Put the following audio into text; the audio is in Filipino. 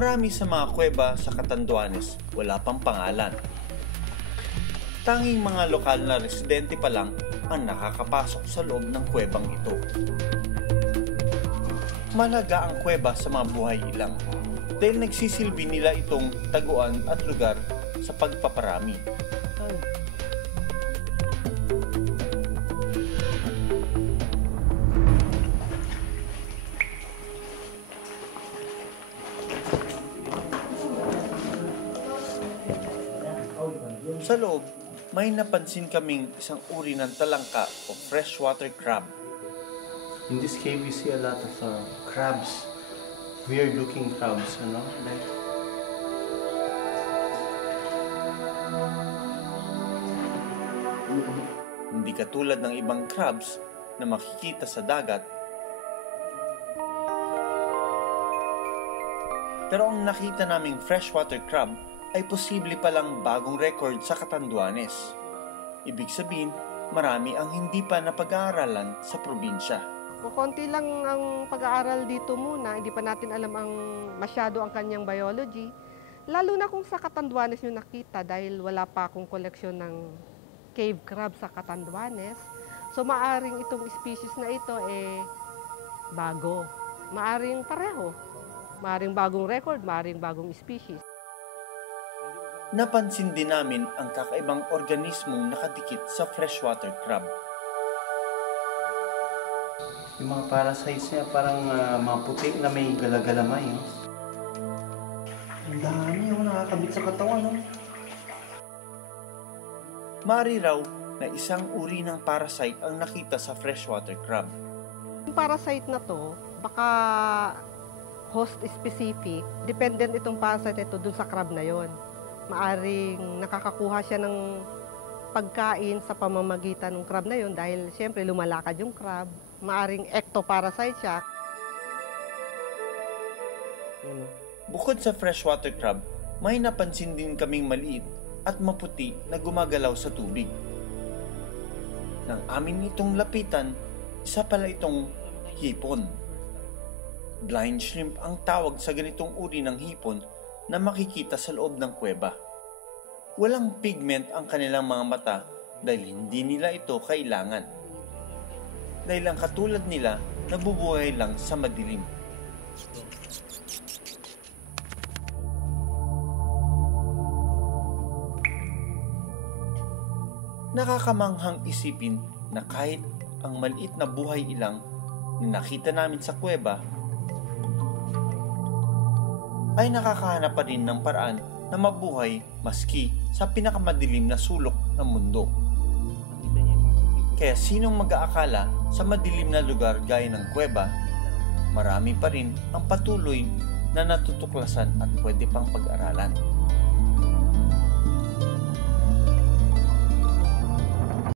Marami sa mga kuweba sa Catanduanes wala pang pangalan. Tanging mga lokal na residente pa lang ang nakakapasok sa loob ng kuwebang ito. Mahalaga ang kuweba sa mga buhay ilang dahil nagsisilbi nila itong taguan at lugar sa pagpaparami. Sa loob, may napansin kaming isang uri ng talangka o freshwater crab. In this cave, we see a lot of crabs, weird-looking crabs, like. Hindi katulad ng ibang crabs na makikita sa dagat. Pero ang nakita naming freshwater crab ay posible palang bagong record sa Catanduanes. Ibig sabihin, marami ang hindi pa napag-aaralan sa probinsya. Konti lang ang pag-aaral dito muna, hindi pa natin alam masyado ang kanyang biology. Lalo na kung sa Catanduanes yung nakita dahil wala pa akong koleksyon ng cave crab sa Catanduanes. So maaring itong species na ito bago. Maaring pareho. Maaring bagong record, maaring bagong species. Napansin din namin ang kakaibang organismong nakadikit sa freshwater crab. Yung mga parasites niya parang mga puti na may galagalamay. Ang dami yung nakakabit sa katawan. Maaari raw na isang uri ng parasite ang nakita sa freshwater crab. Yung parasite na to, baka host specific, dependent itong parasite ito dun sa crab na yon. Maaring nakakakuha siya ng pagkain sa pamamagitan ng crab na yon dahil siyempre lumalakad yung crab. Maaring ectoparasite siya. Bukod sa freshwater crab, may napansin din kaming maliit at maputi na gumagalaw sa tubig. Nang amin itong lapitan, isa pala itong hipon. Blind shrimp ang tawag sa ganitong uri ng hipon na makikita sa loob ng kuweba. Walang pigment ang kanilang mga mata dahil hindi nila ito kailangan. Dahil ang katulad nila, nabubuhay lang sa madilim. Nakakamanghang isipin na kahit ang maliit na buhay ilang na nakita namin sa kuweba ay nakakahanap pa rin ng paraan na mabuhay maski sa pinakamadilim na sulok ng mundo. Kaya sinong mag-aakala sa madilim na lugar gaya ng kuweba, marami pa rin ang patuloy na natutuklasan at pwede pang pag-aralan.